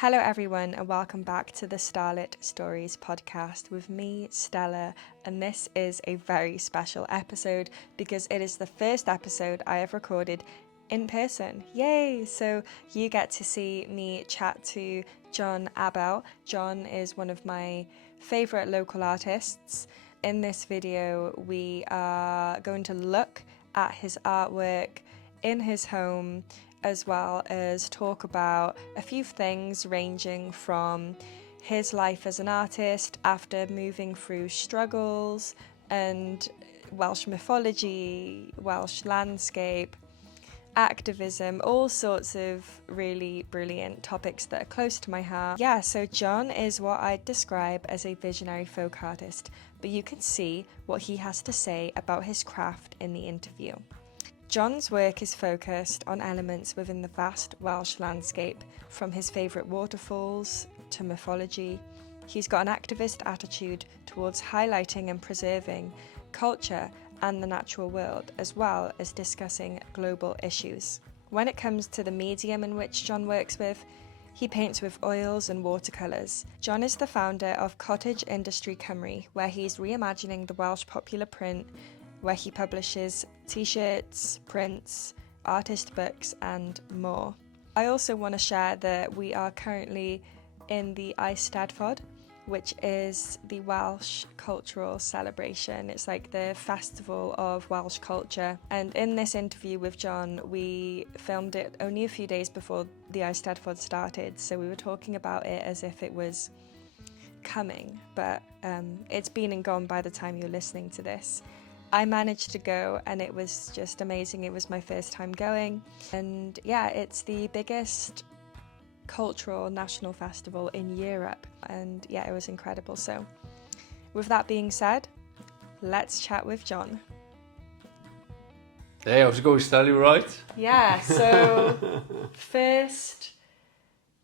Hello, everyone, and welcome back to the Starlit Stories Podcast with me, Stella. And this is a very special episode because it is the first episode I have recorded in person. Yay! So you get to see me chat to John Abell. John is one of my favourite local artists. In this video, we are going to look at his artwork in his home, as well as talk about a few things ranging from his life as an artist after moving through struggles and Welsh mythology, Welsh landscape, activism, all sorts of really brilliant topics that are close to my heart. Yeah, so John is what I'd describe as a visionary folk artist, but you can see what he has to say about his craft in the interview. John's work is focused on elements within the vast Welsh landscape, from his favourite waterfalls to mythology. He's got an activist attitude towards highlighting and preserving culture and the natural world, as well as discussing global issues. When it comes to the medium in which John works with, he paints with oils and watercolours. John is the founder of Cottage Industry Cymru, where he's reimagining the Welsh popular print, where he publishes t-shirts, prints, artist books and more. I also want to share that we are currently in the Eisteddfod, which is the Welsh cultural celebration. It's like the festival of Welsh culture. And in this interview with John, we filmed it only a few days before the Eisteddfod started. So we were talking about it as if it was coming, but it's been and gone by the time you're listening to this. I managed to go and it was just amazing. It was my first time going. And yeah, it's the biggest cultural national festival in Europe. And yeah, it was incredible. So with that being said, let's chat with John. Hey, how's it going, Stella? You right? Yeah, so first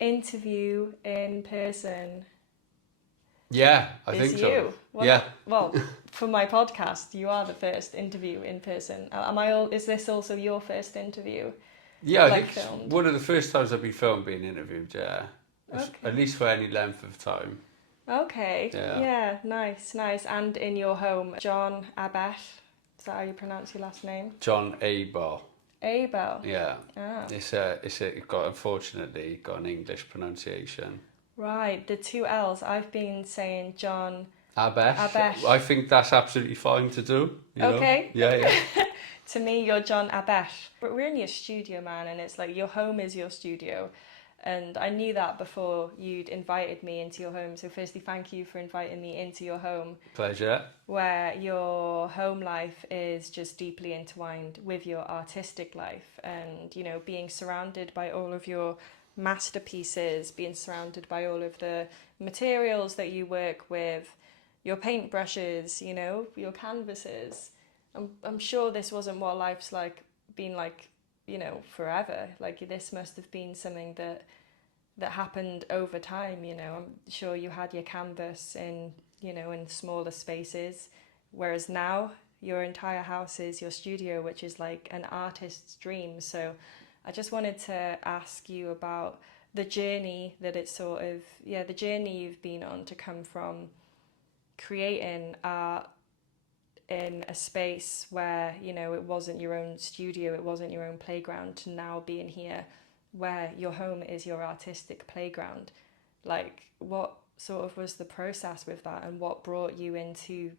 interview in person. Yeah, I think so. You. Well, yeah. Well, for my podcast, you are the first interview in person. Is this also your first interview? Yeah, I think filmed? one of the first times I've been filmed being interviewed, yeah. Okay. At least for any length of time. Okay. Yeah, nice. And in your home, John Abell. Is that how you pronounce your last name? John Abell. Abell? Yeah. Ah. Unfortunately got an English pronunciation. Right, the two L's. I've been saying John Abell. Abell. I think that's absolutely fine to do. Okay. Yeah. To me, you're John Abell. We're in your studio, man, and it's like your home is your studio. And I knew that before you'd invited me into your home. So firstly, thank you for inviting me into your home. Pleasure. Where your home life is just deeply entwined with your artistic life. And, you know, being surrounded by all of your masterpieces, being surrounded by all of the materials that you work with, your paintbrushes, you know, your canvases. I'm sure this wasn't what life's been like, you know, forever. Like, this must have been something that happened over time, you know. I'm sure you had your canvas in smaller spaces, whereas now your entire house is your studio, which is like an artist's dream. So I just wanted to ask you about the journey the journey you've been on to come from creating art in a space where, you know, it wasn't your own studio, it wasn't your own playground, to now being here where your home is your artistic playground. Like, what sort of was the process with that, and what brought you into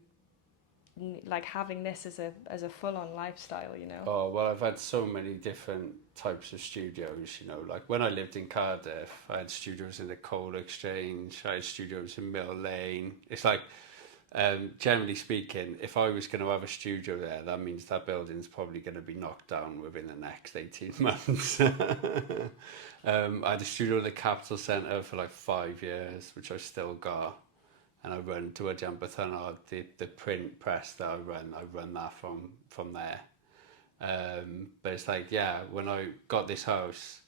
like having this as a full-on lifestyle, you know? Oh, well, I've had so many different types of studios, you know. Like, when I lived in Cardiff, I had studios in the Coal Exchange, I had studios in Mill Lane. It's like, generally speaking, if I was going to have a studio there, that means that building's probably going to be knocked down within the next 18 months. I had a studio at the Capital Centre for like 5 years, which I still got. And I run to a Jumperthon, the print press that I run that from there. But it's like, yeah, when I got this house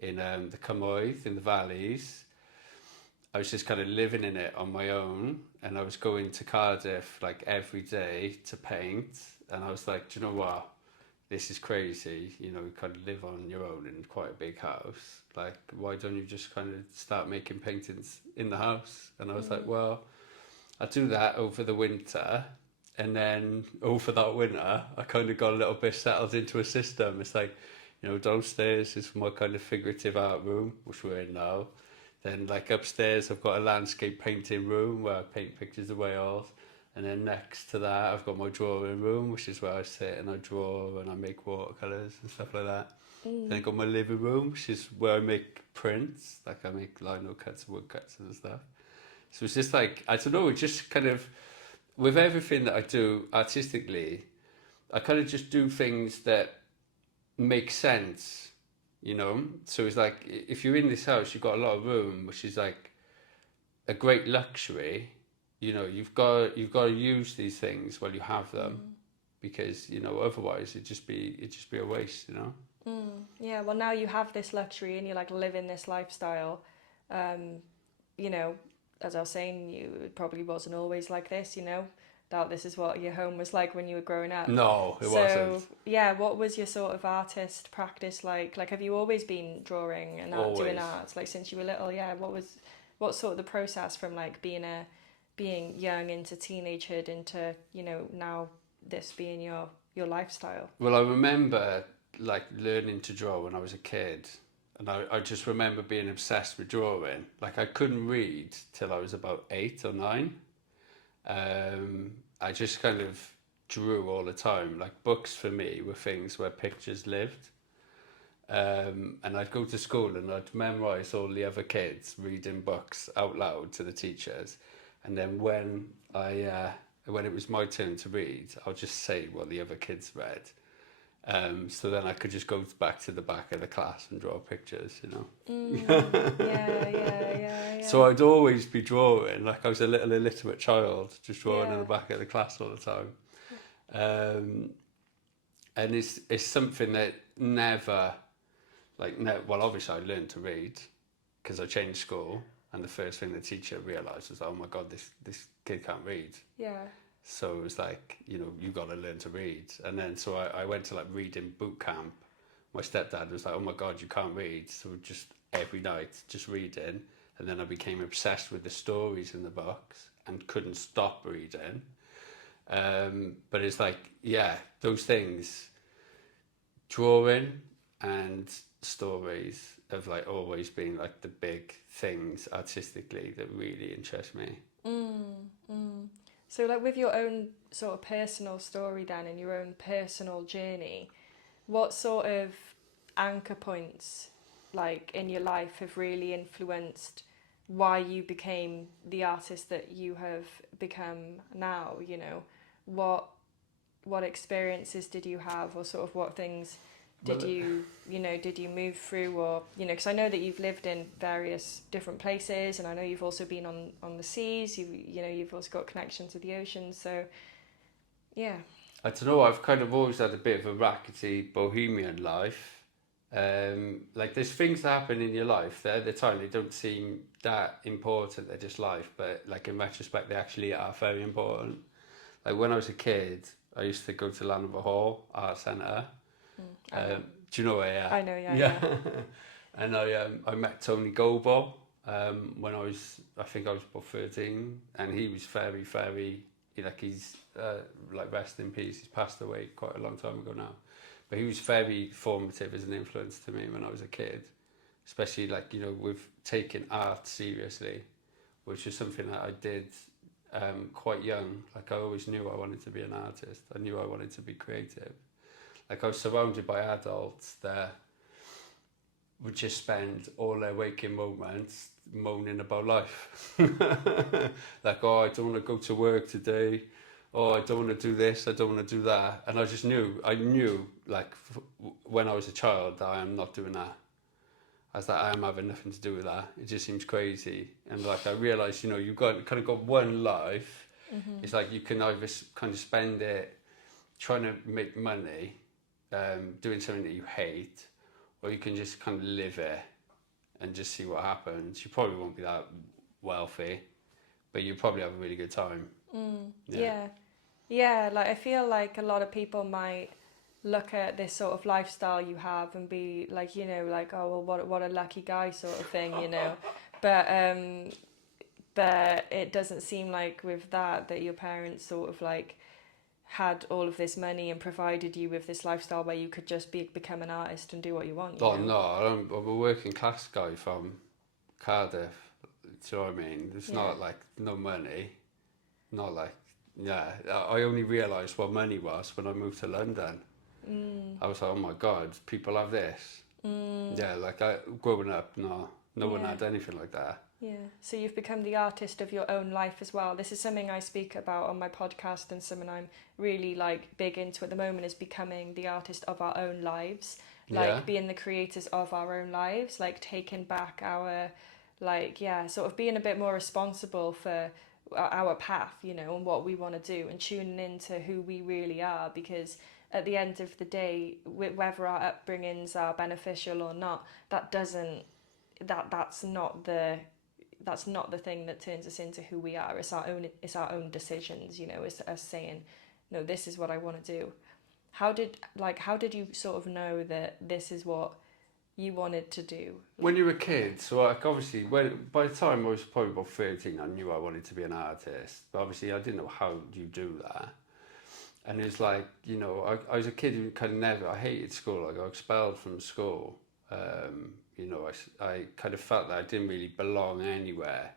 in the Cymoedd, in the valleys, I was just kind of living in it on my own, and I was going to Cardiff like every day to paint, and I was like, do you know what? this is crazy, you know, you kind of live on your own in quite a big house. Like, why don't you just kind of start making paintings in the house? And I was like, well, I'll do that over the winter. And then over that winter, I kind of got a little bit settled into a system. It's like, you know, downstairs is my kind of figurative art room, which we're in now. Then like upstairs, I've got a landscape painting room where I paint pictures of whales. And then next to that, I've got my drawing room, which is where I sit and I draw and I make watercolours and stuff like that. Then I've got my living room, which is where I make prints. Like I make lino cuts and wood cuts and stuff. So it's just like, I don't know, it just kind of, with everything that I do artistically, I kind of just do things that make sense, you know? So it's like, if you're in this house, you've got a lot of room, which is like a great luxury. You know, you've got to use these things while you have them, because, you know, otherwise it'd just be a waste, you know? Yeah, well, now you have this luxury and you're like living this lifestyle. You know, as I was saying, it probably wasn't always like this, you know? Doubt this is what your home was like when you were growing up. No, it wasn't. Yeah, what was your sort of artist practice like? Like, have you always been drawing and doing art, like since you were little? Yeah, what's sort of the process from like being young into teenagehood into, you know, now this being your lifestyle? Well, I remember like learning to draw when I was a kid, and I just remember being obsessed with drawing. Like I couldn't read till I was about 8 or 9. I just kind of drew all the time. Like books for me were things where pictures lived. And I'd go to school and I'd memorise all the other kids reading books out loud to the teachers. And then when it was my turn to read, I'll just say what the other kids read. So then I could just go back to the back of the class and draw pictures, you know. Yeah. So I'd always be drawing, like I was a little illiterate child, just drawing in the back of the class all the time. And it's something that never, well, obviously I learned to read because I changed school, and the first thing the teacher realised was, oh my God, this kid can't read. Yeah. So it was like, you know, you got to learn to read. And then so I went to like reading boot camp. My stepdad was like, oh my God, you can't read. So just every night, just reading. And then I became obsessed with the stories in the books and couldn't stop reading. But it's like, yeah, those things, drawing and stories have like always been like the big things artistically that really interest me. So like with your own sort of personal story then and your own personal journey, what sort of anchor points like in your life have really influenced why you became the artist that you have become now? You know, what experiences did you have, or sort of what things did you move through, or, you know, because I know that you've lived in various different places, and I know you've also been on the seas, you've also got connections with the ocean, so yeah. I don't know, I've kind of always had a bit of a rackety bohemian life. Like there's things that happen in your life that at the time they don't seem that important, they're just life, but like in retrospect they actually are very important. Like when I was a kid, I used to go to Landover Hall Art Centre. Do you know where? I know, yeah. And I met Tony Gobo when I think I was about 13, and he was very, very, like he's like rest in peace. He's passed away quite a long time ago now, but he was very formative as an influence to me when I was a kid, especially like, you know, with taking art seriously, which was something that I did quite young. Like I always knew I wanted to be an artist. I knew I wanted to be creative. Like I was surrounded by adults that would just spend all their waking moments moaning about life. Like, oh, I don't want to go to work today. Oh, I don't want to do this. I don't want to do that. And I knew like when I was a child that I am not doing that. I was like, I am having nothing to do with that. It just seems crazy. And like I realised, you know, you've got one life. Mm-hmm. It's like you can either kind of spend it trying to make money, doing something that you hate, or you can just kind of live it and just see what happens. You probably won't be that wealthy, but you probably have a really good time. Yeah, like I feel like a lot of people might look at this sort of lifestyle you have and be like, you know, like, oh, well, what a lucky guy sort of thing, you know. But it doesn't seem like with that your parents sort of like had all of this money and provided you with this lifestyle where you could just become an artist and do what you want. You know? No, I'm a working class guy from Cardiff. Do you know what I mean? It's not like no money. Not like, yeah. I only realised what money was when I moved to London. I was like, oh my God, people have this. Yeah, like growing up, no one had anything like that. Yeah, so you've become the artist of your own life as well. This is something I speak about on my podcast, and something I'm really like big into at the moment is becoming the artist of our own lives, like being the creators of our own lives, like taking back our, like, sort of being a bit more responsible for our path, you know, and what we want to do, and tuning into who we really are, because at the end of the day, whether our upbringings are beneficial or not, that's not the thing that turns us into who we are. It's our own decisions, you know. It's us saying, no, this is what I want to do. How did you sort of know that this is what you wanted to do? When you were a kid, so like obviously by the time I was probably about 13, I knew I wanted to be an artist, but obviously I didn't know how you do that. And it was like, you know, I was a kid who kind of I hated school. I got expelled from school. You know, I kind of felt that I didn't really belong anywhere.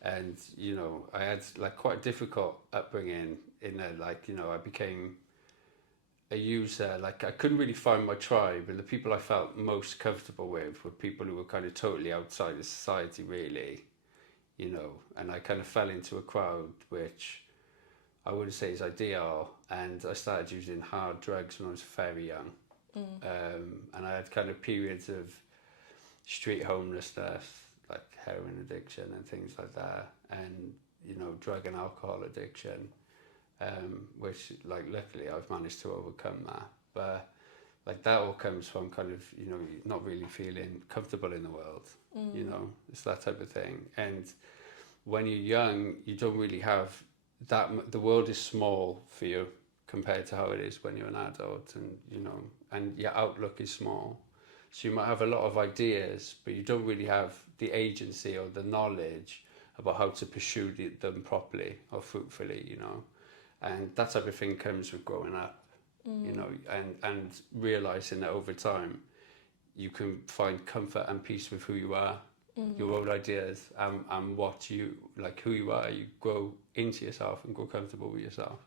And, you know, I had like quite a difficult upbringing in that, like, you know, I became a user. Like I couldn't really find my tribe, and the people I felt most comfortable with were people who were kind of totally outside of society, really, you know. And I kind of fell into a crowd which I wouldn't say is ideal, and I started using hard drugs when I was very young. And I had kind of periods of street homelessness, like heroin addiction and things like that, and, you know, drug and alcohol addiction, which, like, luckily I've managed to overcome that. But like that all comes from kind of, you know, not really feeling comfortable in the world. You know, it's that type of thing. And when you're young, you don't really have that. The world is small for you compared to how it is when you're an adult, and, you know, and your outlook is small. So you might have a lot of ideas, but you don't really have the agency or the knowledge about how to pursue them properly or fruitfully, you know. And that type of thing comes with growing up, you know, and realising that over time you can find comfort and peace with who you are, your own ideas, and what you, like, who you are. You grow into yourself and grow comfortable with yourself.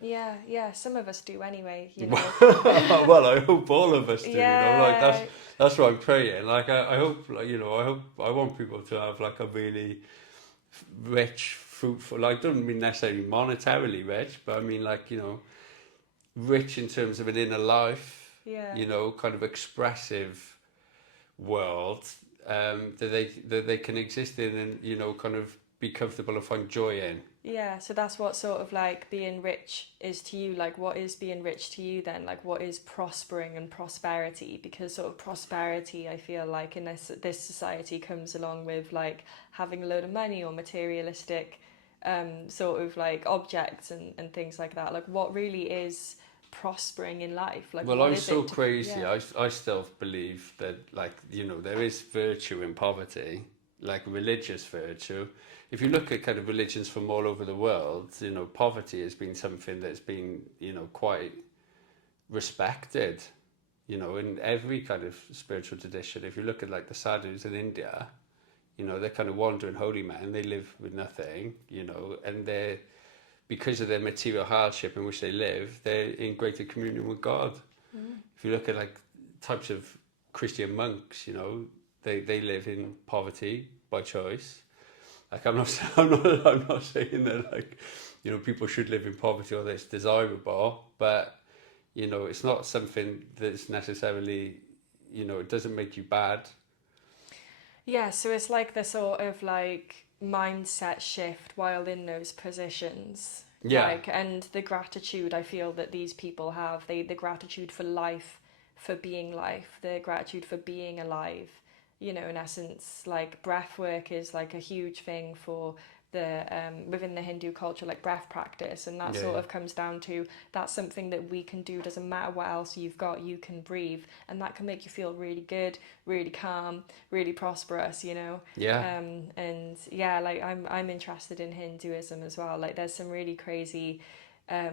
Yeah, some of us do anyway, you know. Well, I hope all of us do, you know, like that's what I'm praying. Like I hope, like, you know, I want people to have like a really rich, fruitful, like, don't mean necessarily monetarily rich, but I mean, like, you know, rich in terms of an inner life, you know, kind of expressive world, that they can exist in, and, you know, kind of be comfortable and find joy in. Yeah, so that's what sort of like being rich is to you. Like, what is being rich to you then? Like, what is prospering and prosperity? Because sort of prosperity, I feel like in this society comes along with like having a load of money or materialistic sort of like objects and things like that. Like, what really is prospering in life? Like, well, what I'm is so it crazy. I still believe that, like, you know, there is virtue in poverty, like religious virtue. If you look at kind of religions from all over the world, you know, poverty has been something that's been, you know, quite respected, you know, in every kind of spiritual tradition. If you look at like the sadhus in India, you know, they're kind of wandering holy men. They live with nothing, you know, and they're, because of their material hardship in which they live, they're in greater communion with God. If you look at like types of Christian monks, you know, they live in poverty by choice. Like I'm not saying that, like, you know, people should live in poverty or that it's desirable, but, you know, it's not something that's necessarily, you know, it doesn't make you bad. Yeah, so it's like the sort of like mindset shift while in those positions. Yeah. Like, and the gratitude I feel that these people have, the gratitude for life, for being life, the gratitude for being alive. You know, in essence, like breath work is like a huge thing for within the Hindu culture, like breath practice, and that Yeah, sort yeah. of comes down to that's something that we can do. Doesn't matter what else you've got, you can breathe, and that can make you feel really good, really calm, really prosperous, you know. Yeah. And yeah, like I'm interested in Hinduism as well. Like there's some really crazy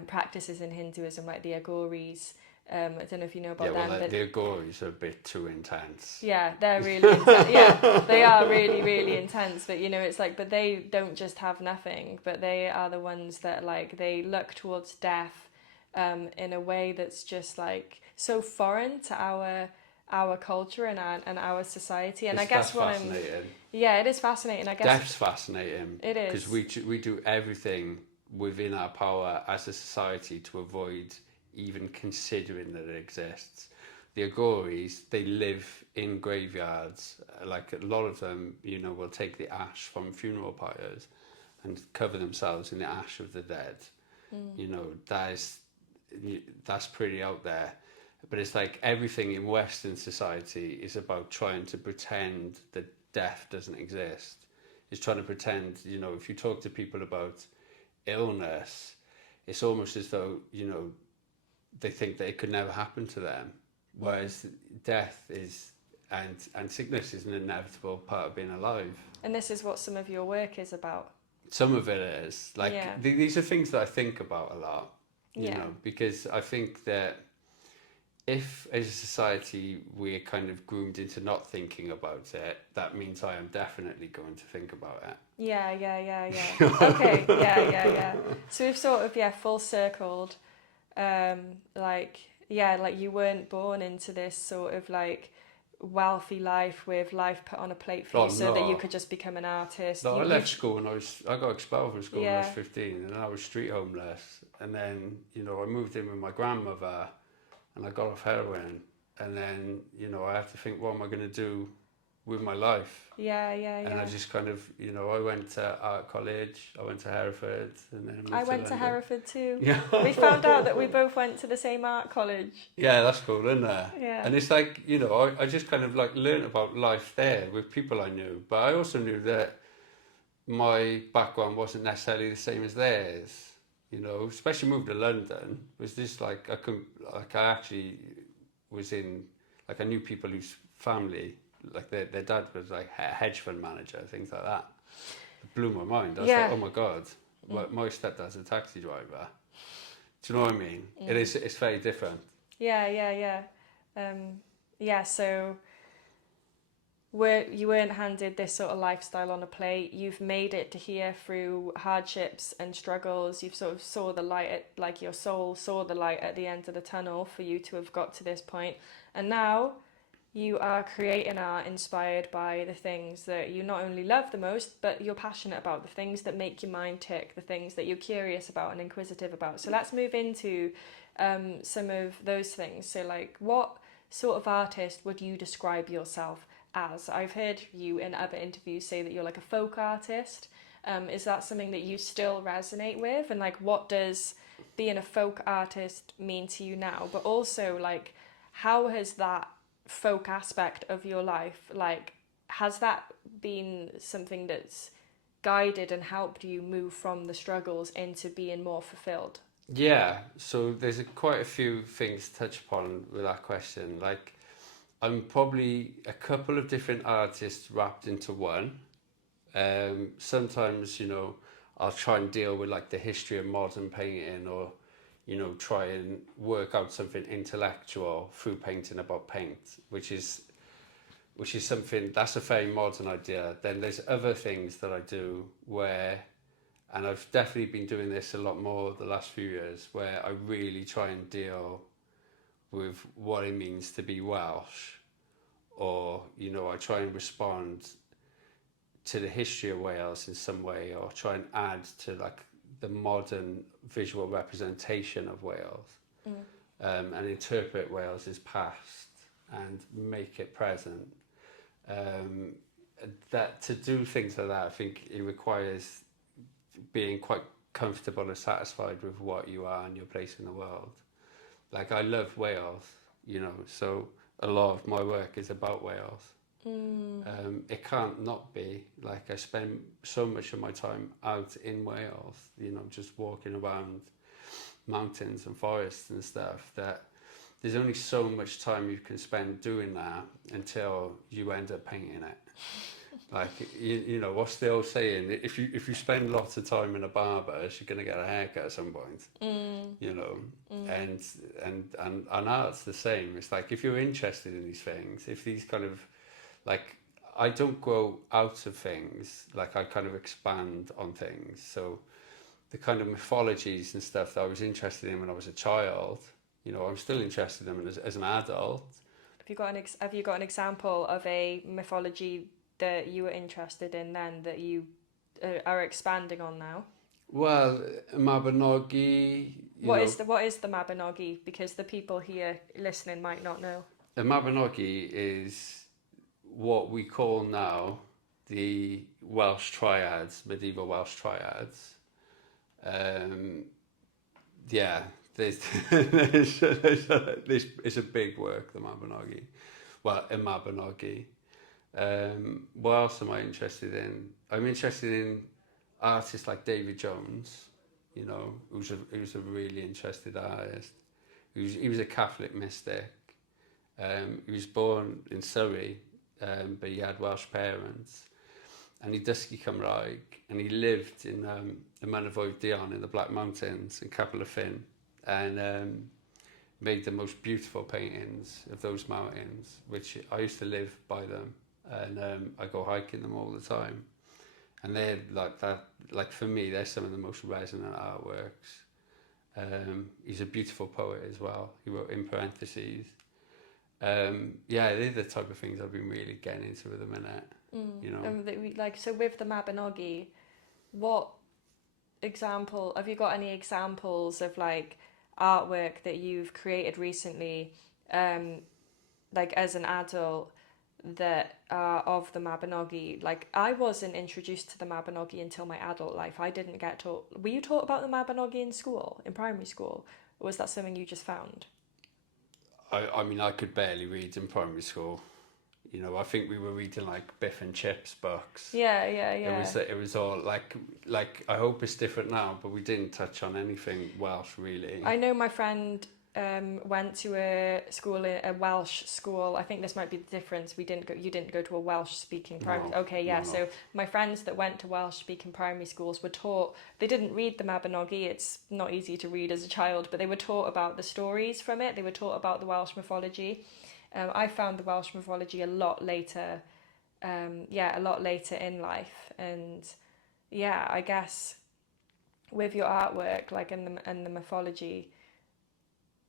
practices in Hinduism, like the Agoris. I don't know if you know about Yeah, well, them, but the Agoris are a bit too intense. yeah, they're really intense. Yeah, they are really, really intense. But you know, it's like, but they don't just have nothing, but they are the ones that like they look towards death, in a way that's just like so foreign to our culture and our society. And I guess That's what fascinating. yeah, it is fascinating. I guess Death's fascinating. it Because is. we do everything within our power as a society to avoid even considering that it exists. The Agoris, they live in graveyards. Like a lot of them, you know, will take the ash from funeral pyres and cover themselves in the ash of the dead. You know, that's pretty out there. But it's like everything in Western society is about trying to pretend that death doesn't exist. It's trying to pretend, you know, if you talk to people about illness, it's almost as though, you know, they think that it could never happen to them. Whereas death is, and sickness is an inevitable part of being alive. And this is what some of your work is about. Some of it is. Like, Yeah. these are things that I think about a lot, you Yeah. know, because I think that if as a society we're kind of groomed into not thinking about it, that means I am definitely going to think about it. Yeah. Okay, yeah. So we've sort of, full circled. Like, like you weren't born into this sort of like wealthy life with life put on a plate for you so that you could just become an artist. No, I left school and I got expelled from school when I was Yeah. 15, and I was street homeless. And then, you know, I moved in with my grandmother and I got off heroin. And then, you know, I had to think, what am I going to do with my life? Yeah. And I just kind of, you know, I went to art college, I went to Hereford, and then I went to Hereford too. Yeah. We found out that we both went to the same art college. Yeah, that's cool, isn't it? Yeah. And it's like, you know, I just kind of like learned about life there with people I knew. But I also knew that my background wasn't necessarily the same as theirs. You know, especially moving to London was just like I actually was in, like, I knew people whose family, like their dad was like a hedge fund manager, things like that. It blew my mind. I was like, oh my god, my stepdad's a taxi driver. Do you know what I mean? It's very different. Yeah. So you weren't handed this sort of lifestyle on a plate. You've made it to here through hardships and struggles. You've sort of saw the light like your soul saw the light at the end of the tunnel for you to have got to this point. And now you are creating art inspired by the things that you not only love the most, but you're passionate about, the things that make your mind tick, the things that you're curious about and inquisitive about. So let's move into some of those things. So like, what sort of artist would you describe yourself as? I've heard you in other interviews say that you're like a folk artist. Is that something that you still resonate with? And like, what does being a folk artist mean to you now? But also like, how has that folk aspect of your life, like, has that been something that's guided and helped you move from the struggles into being more fulfilled? Yeah, so there's quite a few things to touch upon with that question. Like, I'm probably a couple of different artists wrapped into one. Sometimes, you know, I'll try and deal with like the history of modern painting, or, you know, try and work out something intellectual through painting about paint, which is something that's a very modern idea. Then there's other things that I do where, and I've definitely been doing this a lot more the last few years, where I really try and deal with what it means to be Welsh, or, you know, I try and respond to the history of Wales in some way, or try and add to like the modern visual representation of Wales, and interpret Wales's past and make it present. That to do things like that, I think it requires being quite comfortable and satisfied with what you are and your place in the world. Like, I love Wales, you know, so a lot of my work is about Wales. It can't not be. Like, I spend so much of my time out in Wales, you know, just walking around mountains and forests and stuff, that there's only so much time you can spend doing that until you end up painting it. Like, you know, what's the old saying? If you spend lots of time in a barber's, you're going to get a haircut at some point. You know, and art's the same. It's like, if you're interested in these things, if these kind of, like, I don't grow out of things, like, I kind of expand on things. So the kind of mythologies and stuff that I was interested in when I was a child, you know, I'm still interested in them as an adult. Have you got an example of a mythology that you were interested in then that you are expanding on now? Well, Mabinogi. What is the Mabinogi? Because the people here listening might not know. A Mabinogi is what we call now the Welsh triads, medieval Welsh triads. Yeah, it's a big work, the Mabinogi. Well, a Mabinogi. What else am I interested in? I'm interested in artists like David Jones, you know, who's a really interested artist. He was a Catholic mystic. He was born in Surrey, but he had Welsh parents. And he dysgu Cymraeg, and he lived in the Mythology Dion in the Black Mountains in Capel y Ffyn, and made the most beautiful paintings of those mountains, which I used to live by them, and I go hiking them all the time. And they're like that, like, for me, they're some of the most resonant artworks. He's a beautiful poet as well. He wrote in parentheses. Yeah, they're the type of things I've been really getting into at the minute. You know, so with the Mabinogi, what example have you got? Any examples of like artwork that you've created recently, like as an adult, that are of the Mabinogi? Like, I wasn't introduced to the Mabinogi until my adult life. I didn't get taught. Were you taught about the Mabinogi in school, in primary school, or was that something you just found? I mean, I could barely read in primary school. You know, I think we were reading like Biff and Chip's books. Yeah. It was all like I hope it's different now, but we didn't touch on anything Welsh really. I know my friend went to a Welsh school. I think this might be the difference. You didn't go to a Welsh speaking primary. No, okay, yeah. no. So my friends that went to Welsh speaking primary schools were taught. They didn't read the Mabinogi. It's not easy to read as a child, but they were taught about the stories from it. They were taught about the Welsh mythology. I found the Welsh mythology a lot later. A lot later in life, and yeah, I guess with your artwork, like in the mythology.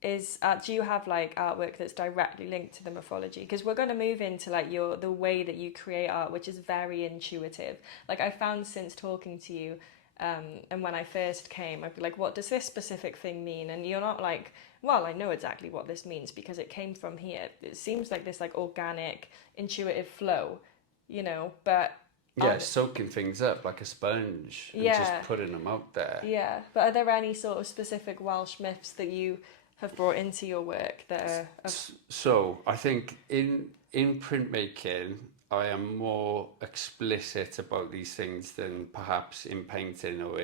Do you have like artwork that's directly linked to the mythology? Because we're going to move into like the way that you create art, which is very intuitive. Like, I found since talking to you, and when I first came, I'd be like, what does this specific thing mean? And you're not like, well, I know exactly what this means because it came from here. It seems like this like organic, intuitive flow, you know, but... Yeah, soaking things up like a sponge and just putting them out there. Yeah, but are there any sort of specific Welsh myths that you have brought into your work that are... So I think in printmaking, I am more explicit about these things than perhaps in painting or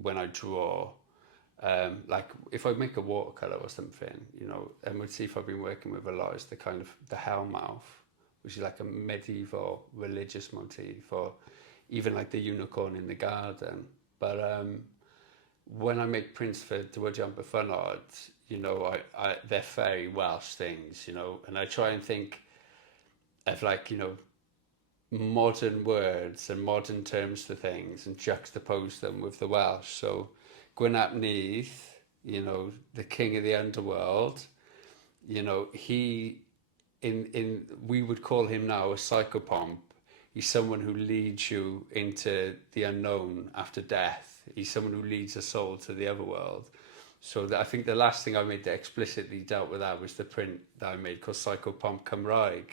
when I draw. Like, if I make a watercolour or something, you know, a motif I've been working with a lot is the kind of the hellmouth, which is like a medieval religious motif, or even like the unicorn in the garden. But when I make prints for Diwydion Bythynod, you know, they're very Welsh things, you know, and I try and think of like, you know, modern words and modern terms for things and juxtapose them with the Welsh. So Gwynap Neath, you know, the king of the underworld, you know, we would call him now a psychopomp. He's someone who leads you into the unknown after death. He's someone who leads a soul to the otherworld. So I think the last thing I made that explicitly dealt with that was the print that I made called Psychopomp Cymraeg,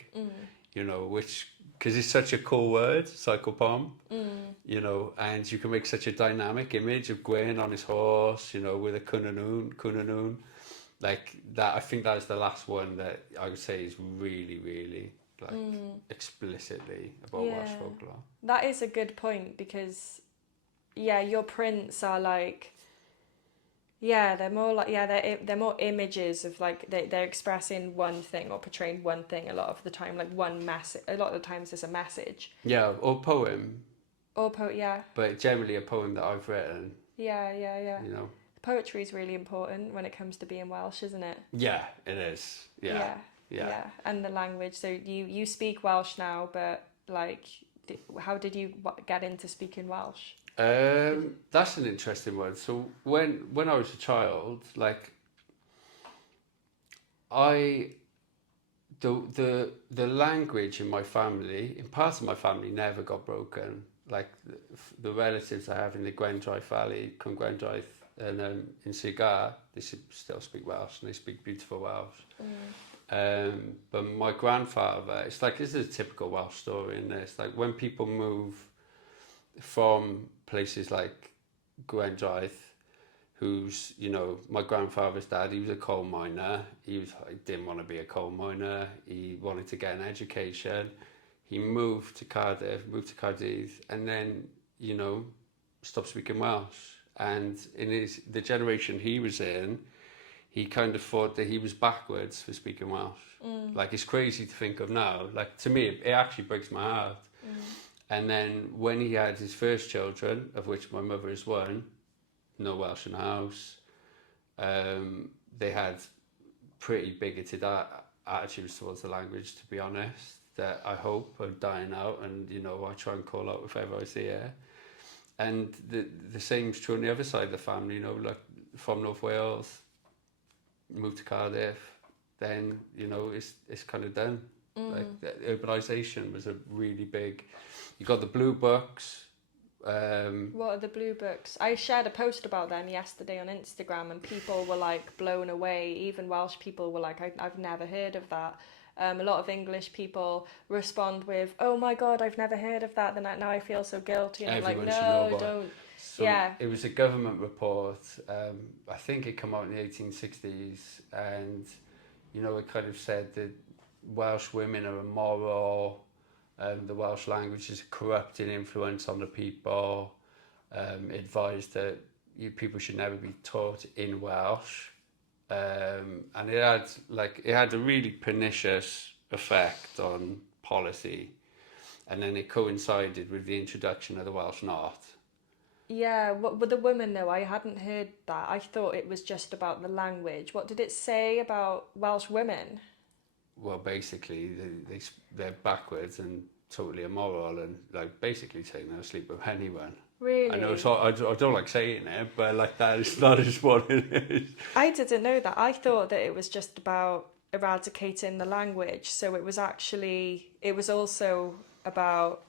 you know, which, because it's such a cool word, psychopomp, you know, and you can make such a dynamic image of Gwyn on his horse, you know, with a cwnanwn, like that. I think that is the last one that I would say is really, really like explicitly about Welsh folklore. That is a good point because, your prints are like, they're more like, they're more images of like, they're expressing one thing or portraying one thing a lot of the time, like one message. A lot of the times there's a message. Yeah, or poem. Yeah. But generally a poem that I've written. Yeah. You know. Poetry is really important when it comes to being Welsh, isn't it? Yeah, it is. Yeah. And the language. So you speak Welsh now, but like, how did you get into speaking Welsh? That's an interesting one. So when I was a child, like the language in my family, in parts of my family, never got broken. Like the relatives I have in the Gwendrith Valley, Gwendrith, and in Sigar, they still speak Welsh and they speak beautiful Welsh. But my grandfather, it's like, this is a typical Welsh story in this. Like when people move from places like Gwendrith, who's, you know, my grandfather's dad, he was a coal miner. He didn't want to be a coal miner. He wanted to get an education. He moved to Cardiff, and then, you know, stopped speaking Welsh. And in the generation he was in, he kind of thought that he was backwards for speaking Welsh. Like, it's crazy to think of now. Like, to me, it actually breaks my heart. And then when he had his first children, of which my mother is one, no Welsh in the house, they had pretty bigoted attitudes towards the language, to be honest, that I hope are dying out, and, you know, I try and call out if ever I see it. And the same's true on the other side of the family, you know, like from North Wales, moved to Cardiff, then, you know, it's kind of done. Like, the urbanisation was a really big... You got the blue books. What are the blue books? I shared a post about them yesterday on Instagram, and people were like blown away. Even Welsh people were like, I've never heard of that. A lot of English people respond with, "Oh my God, I've never heard of that. Then now I feel so guilty." And Everyone I'm like, should know no, about don't. So it was a government report. I think it came out in the 1860s, and, you know, it kind of said that Welsh women are immoral. The Welsh language is a corrupting influence on the people. Advised that people should never be taught in Welsh. And it had a really pernicious effect on policy, and then it coincided with the introduction of the Welsh Not. Yeah, what with the women though, I hadn't heard that. I thought it was just about the language. What did it say about Welsh women? Well, basically, they're backwards and totally immoral, and like basically saying they'll sleep with anyone. Really? I know I don't like saying it, but like that is what it is. I didn't know that. I thought that it was just about eradicating the language. So it was also about,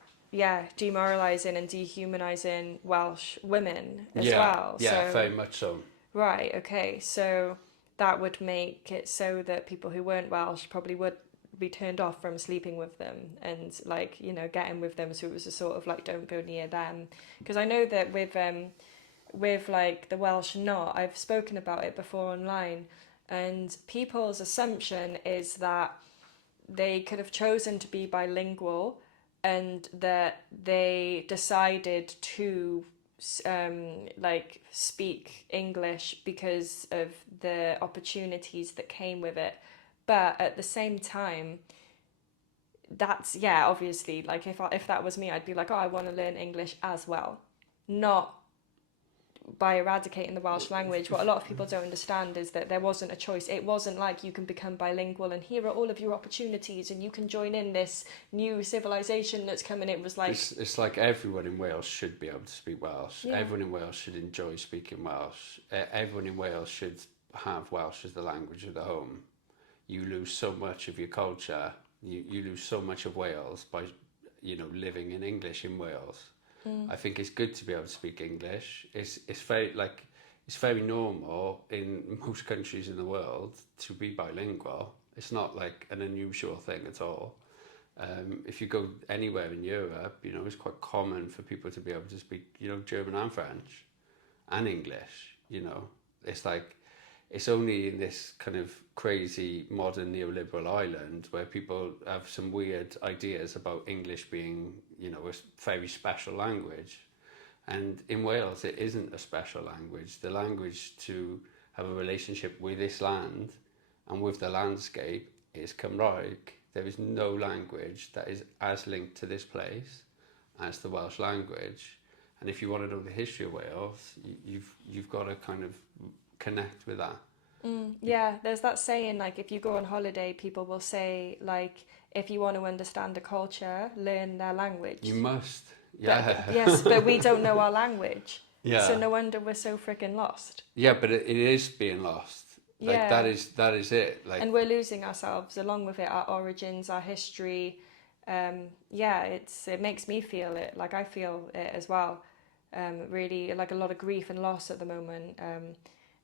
demoralising and dehumanising Welsh women as well. Yeah, very much so. Right, okay. So that would make it so that people who weren't Welsh probably would be turned off from sleeping with them and, like, you know, getting with them. So it was a sort of like, don't go near them. Because I know that with like the Welsh Not, I've spoken about it before online, and people's assumption is that they could have chosen to be bilingual and that they decided to speak English because of the opportunities that came with it. But at the same time, that's, obviously, like if that was me, I'd be like, oh, I want to learn English as well. Not by eradicating the Welsh language. What a lot of people don't understand is that there wasn't a choice. It wasn't like you can become bilingual and here are all of your opportunities and you can join in this new civilization that's coming. It was like... It's like everyone in Wales should be able to speak Welsh. Yeah. Everyone in Wales should enjoy speaking Welsh. Everyone in Wales should have Welsh as the language of the home. You lose so much of your culture. You lose so much of Wales by, you know, living in English in Wales. I think it's good to be able to speak English. It's very normal in most countries in the world to be bilingual. It's not like an unusual thing at all. If you go anywhere in Europe, you know, it's quite common for people to be able to speak, you know, German and French and English. You know, it's like it's only in this kind of crazy modern neoliberal island where people have some weird ideas about English being, you know, a very special language. And in Wales, it isn't a special language. The language to have a relationship with this land and with the landscape is Cymraeg. There is no language that is as linked to this place as the Welsh language. And if you want to know the history of Wales, you've got to kind of connect with that. Yeah, there's that saying, like, if you go on holiday, people will say, like, if you want to understand a culture, learn their language. You must. Yeah. Yes, but we don't know our language. Yeah. So no wonder we're so freaking lost. Yeah, but it is being lost. Like, Yeah. that is it. Like, and we're losing ourselves along with it, our origins, our history. It makes me feel it. Like, I feel it as well. Really, like, a lot of grief and loss at the moment.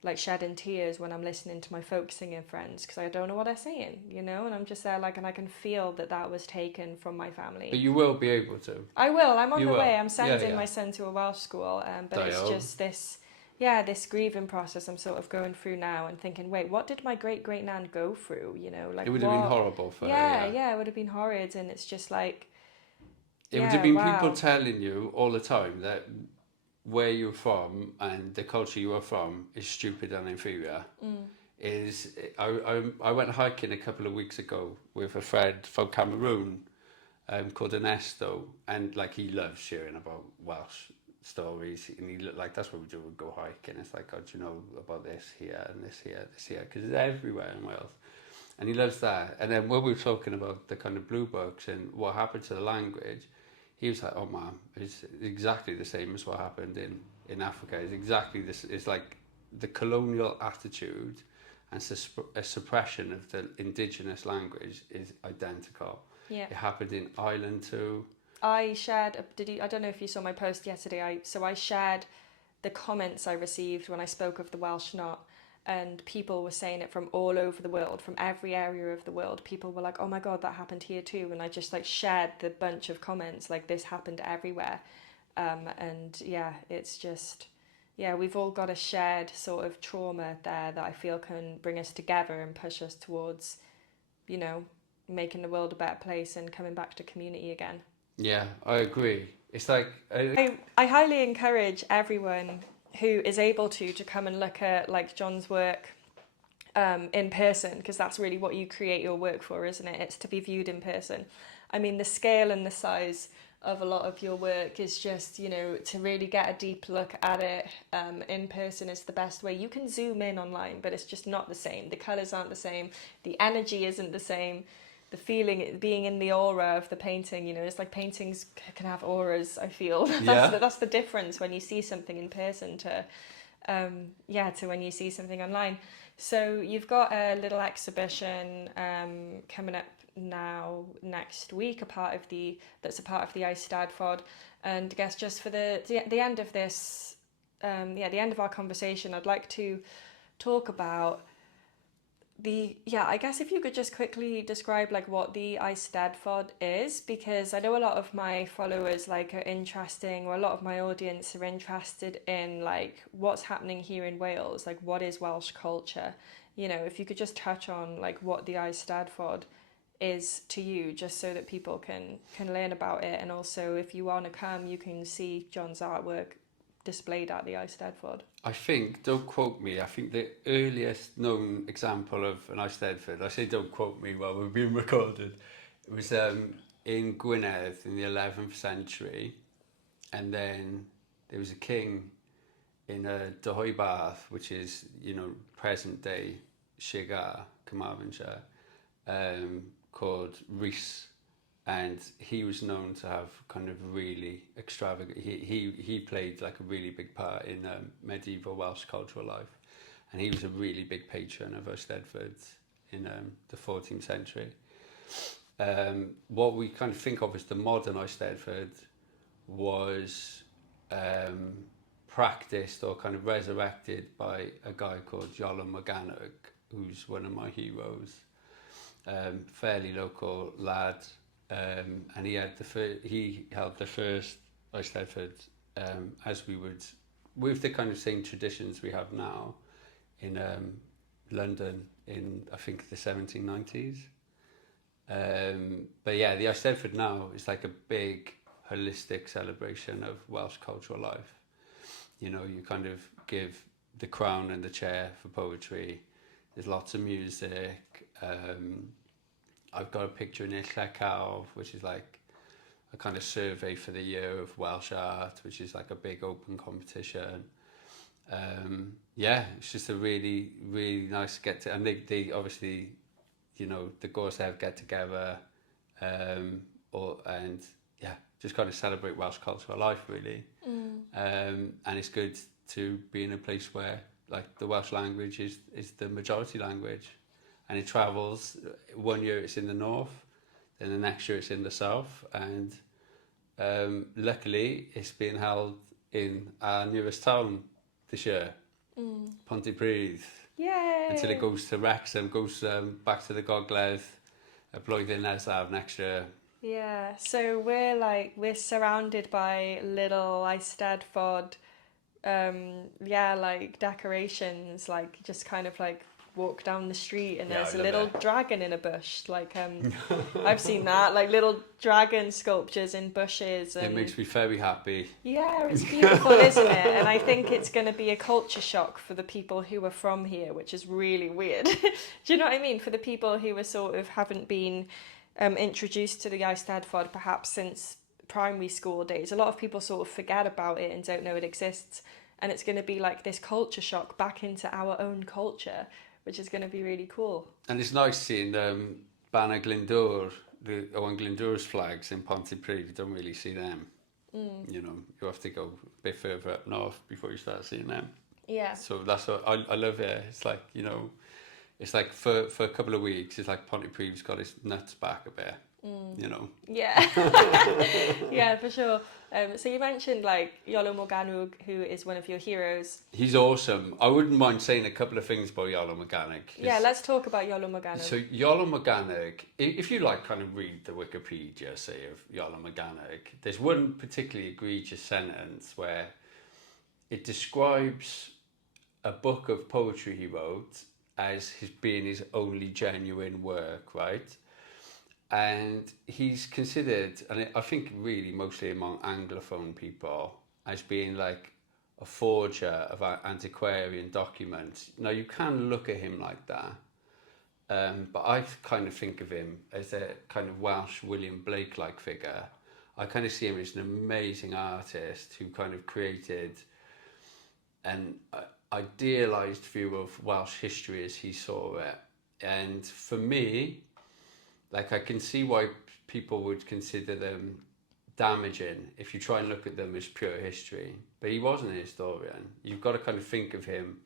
Like, shedding tears when I'm listening to my folk singing friends because I don't know what they're saying, you know, and I'm just there, like, and I can feel that was taken from my family. But you will be able to. I will. I'm on the way. I'm sending Yeah. my son to a Welsh school, but Dial. it's just this grieving process I'm sort of going through now and thinking, wait, what did my great-great-nan go through, you know? Like, it would have been horrible for her. Yeah, it would have been horrid, and it's just like... It would have been people telling you all the time that where you're from and the culture you are from is stupid and inferior. I went hiking a couple of weeks ago with a friend from Cameroon called Ernesto, and like, he loves sharing about Welsh stories, and he looked like, that's what we do, we go hiking. It's like, oh, do you know about this here and this here, because it's everywhere in Wales, and he loves that. And then when we were talking about the kind of blue books and what happened to the language, he was like, oh man, it's exactly the same as what happened in Africa. It's exactly this. It's like the colonial attitude and a suppression of the indigenous language is identical. Yeah. It happened in Ireland too. I shared, I don't know if you saw my post yesterday, I shared the comments I received when I spoke of the Welsh knot, and people were saying it from all over the world, from every area of the world. People were like, oh my God, that happened here too. And I just like shared the bunch of comments, like, this happened everywhere. And yeah, it's just, yeah, we've all got a shared sort of trauma there that I feel can bring us together and push us towards, you know, making the world a better place and coming back to community again. Yeah, I agree. It's like... I highly encourage everyone who is able to come and look at, like, John's work in person, because that's really what you create your work for, isn't it? It's to be viewed in person. I mean, the scale and the size of a lot of your work is just, you know, to really get a deep look at it in person is the best way. You can zoom in online, but it's just not the same. The colours aren't the same. The energy isn't the same. The feeling, being in the aura of the painting, you know, it's like paintings can have auras, I feel. That's the difference when you see something in person to when you see something online. So you've got a little exhibition coming up now next week, that's a part of the Eisteddfod. And I guess just for the end of this, the end of our conversation, I'd like to talk about I guess if you could just quickly describe, like, what the Eisteddfod is, because I know a lot of my followers, like, are interesting, or a lot of my audience are interested in, like, what's happening here in Wales, like, what is Welsh culture, you know, if you could just touch on, like, what the Eisteddfod is to you, just so that people can learn about it, and also if you want to come, you can see John's artwork displayed at the Eisteddfod. I think, don't quote me, I think the earliest known example of an Eisteddfod, I say don't quote me while we're being recorded, it was in Gwynedd in the 11th century, and then there was a king in Deheubarth, which is, you know, present day Shigar, Carmarthenshire, called Rhys, and he was known to have kind of really extravagant, he played like a really big part in medieval Welsh cultural life, and he was a really big patron of Eisteddfod in the 14th century. What we kind of think of as the modern Eisteddfod was practiced or kind of resurrected by a guy called John Morganwg, who's one of my heroes, fairly local lad. And he held the first Eisteddfod, as we would, with the kind of same traditions we have now, in London in, I think, the 1790s. But yeah, the Eisteddfod now is like a big holistic celebration of Welsh cultural life. You know, you kind of give the crown and the chair for poetry. There's lots of music. I've got a picture in Eisteddfod, which is like a kind of survey for the year of Welsh art, which is like a big open competition. Yeah, it's just a really, really nice get to, and they obviously, you know, the Gorsedd get together, and yeah, just kind of celebrate Welsh cultural life really. And it's good to be in a place where like the Welsh language is the majority language, and it travels. One year it's in the north, then the next year it's in the south, and luckily it's being held in our nearest town this year, Pontypridd. Yay! Until it goes to Wrexham, goes back to the Gogledd, blwyddyn nesaf next year. Yeah, so we're surrounded by little Eisteddfod, like decorations, like just kind of like walk down the street and there's a little dragon in a bush. Like I've seen that, like little dragon sculptures in bushes. And it makes me very happy. yeah, it's beautiful, isn't it? And I think it's going to be a culture shock for the people who are from here, which is really weird. Do you know what I mean? For the people who are sort of haven't been introduced to the Eisteddfod perhaps since primary school days. A lot of people sort of forget about it and don't know it exists. And it's going to be like this culture shock back into our own culture, which is going to be really cool. And it's nice seeing Banner Glyndŵr, the Owen Glyndŵr's flags in Pontypridd. You don't really see them. You know, you have to go a bit further up north before you start seeing them. Yeah. So that's what I love it. It's like, you know, it's like for a couple of weeks, it's like Pontypridd's got its nuts back a bit, you know. Yeah. Yeah, for sure. So you mentioned like Iolo Morganwg, who is one of your heroes. He's awesome. I wouldn't mind saying a couple of things about Iolo Morganwg. Yeah, let's talk about Iolo Morganwg. So Iolo Morganwg, if you like kind of read the Wikipedia, say, of Iolo Morganwg, there's one particularly egregious sentence where it describes a book of poetry he wrote as being his only genuine work, right? And he's considered, and I think really mostly among Anglophone people, as being like a forger of antiquarian documents. Now, you can look at him like that, but I kind of think of him as a kind of Welsh William Blake-like figure. I kind of see him as an amazing artist who kind of created an idealised view of Welsh history as he saw it. And for me, like, I can see why people would consider them damaging if you try and look at them as pure history. But he wasn't a historian. You've got to kind of think of him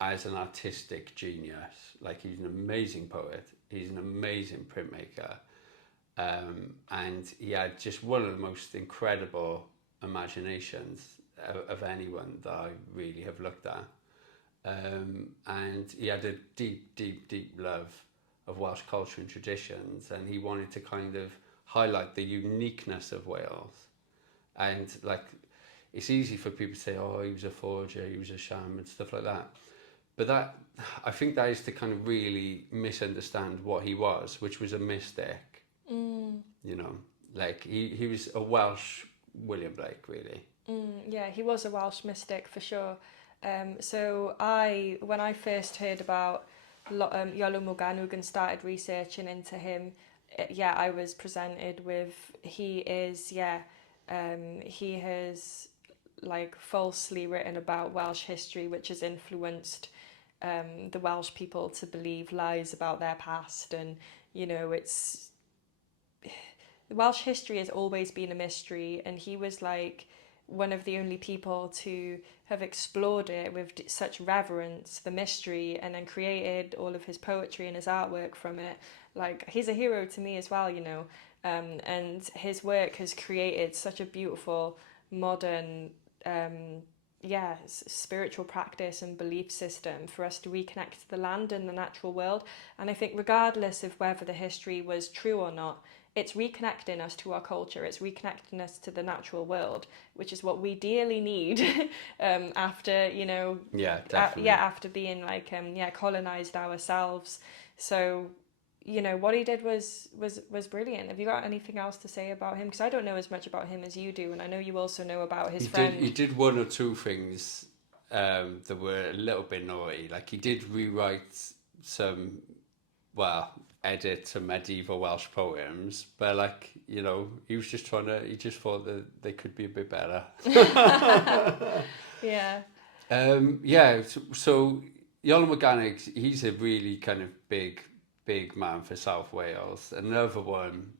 as an artistic genius. Like, he's an amazing poet. He's an amazing printmaker. And he had just one of the most incredible imaginations of anyone that I really have looked at. And he had a deep, deep, deep love of Welsh culture and traditions, and he wanted to kind of highlight the uniqueness of Wales. And like, it's easy for people to say, oh, he was a forger, he was a sham and stuff like that. But that, I think that is to kind of really misunderstand what he was, which was a mystic. You know, like he was a Welsh William Blake, really. Yeah, he was a Welsh mystic for sure. So when I first heard about Iolo Morganwg and started researching into him, I was presented with he has like falsely written about Welsh history, which has influenced the Welsh people to believe lies about their past. And you know, Welsh history has always been a mystery, and he was like one of the only people to have explored it with such reverence, the mystery, and then created all of his poetry and his artwork from it. Like, he's a hero to me as well, you know, and his work has created such a beautiful modern spiritual practice and belief system for us to reconnect to the land and the natural world. And I think regardless of whether the history was true or not, it's reconnecting us to our culture, it's reconnecting us to the natural world, which is what we dearly need after, you know, definitely. after being like colonized ourselves. So, you know, what he did was brilliant. Have you got anything else to say about him? Because I don't know as much about him as you do, and I know you also know about his friend. He did one or two things that were a little bit naughty. Like, he did rewrite some, well, edit some medieval Welsh poems, but, like, you know, he just thought that they could be a bit better. Yeah. So Iolo Morganwg, he's a really kind of big man for South Wales. Another one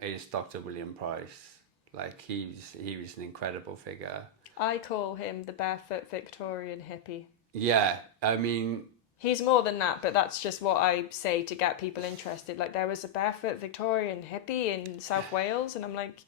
is Dr. William Price. Like, he was an incredible figure. I call him the barefoot Victorian hippie. Yeah, I mean, he's more than that, but that's just what I say to get people interested. Like, there was a barefoot Victorian hippie in South Wales, and I'm like...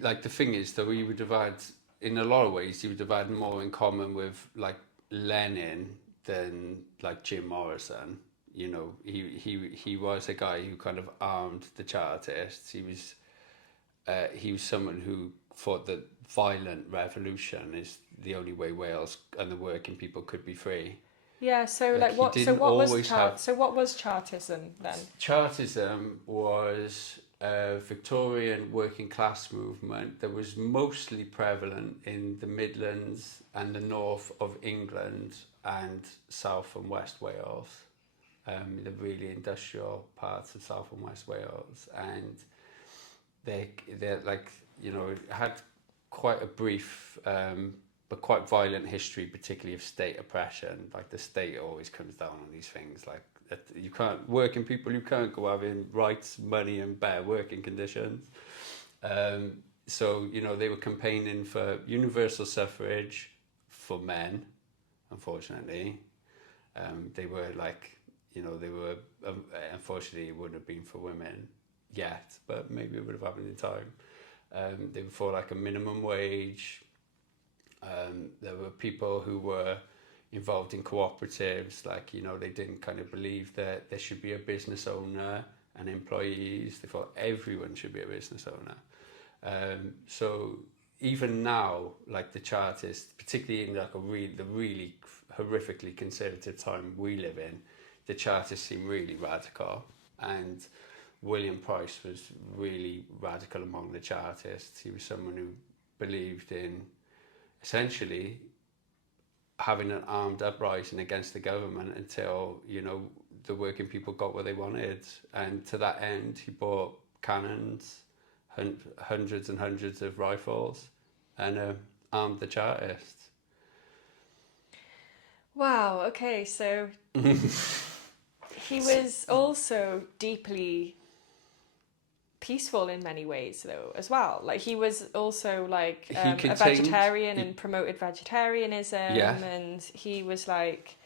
Like, the thing is, though, he would have had, in a lot of ways, he would have had more in common with, like, Lenin than, like, Jim Morrison. You know, he was a guy who kind of armed the Chartists. He was someone who thought that violent revolution is the only way Wales and the working people could be free. Yeah, so like what was Chartism then? Chartism was a Victorian working class movement that was mostly prevalent in the Midlands and the north of England and South and West Wales, the really industrial parts of South and West Wales, and they're like, you know, had quite a brief but quite violent history, particularly of state oppression. Like, the state always comes down on these things. Like, you can't, working people, you can't go having rights, money and better working conditions. So, you know, they were campaigning for universal suffrage for men, unfortunately. They were like, you know, they were, unfortunately, it wouldn't have been for women yet, but maybe it would have happened in time. They were for, like, a minimum wage. There were people who were involved in cooperatives, like, you know, they didn't kind of believe that there should be a business owner and employees. They thought everyone should be a business owner. So even now, like, the Chartists, particularly in, like, the really horrifically conservative time we live in, the Chartists seem really radical, and William Price was really radical among the Chartists. He was someone who believed in essentially having an armed uprising against the government until, you know, the working people got what they wanted. And to that end, he bought cannons, hundreds and hundreds of rifles, and armed the Chartists. Wow, okay, so he was also deeply peaceful in many ways, though, as well. Like, he was also, like, a vegetarian and promoted vegetarianism, and he was like,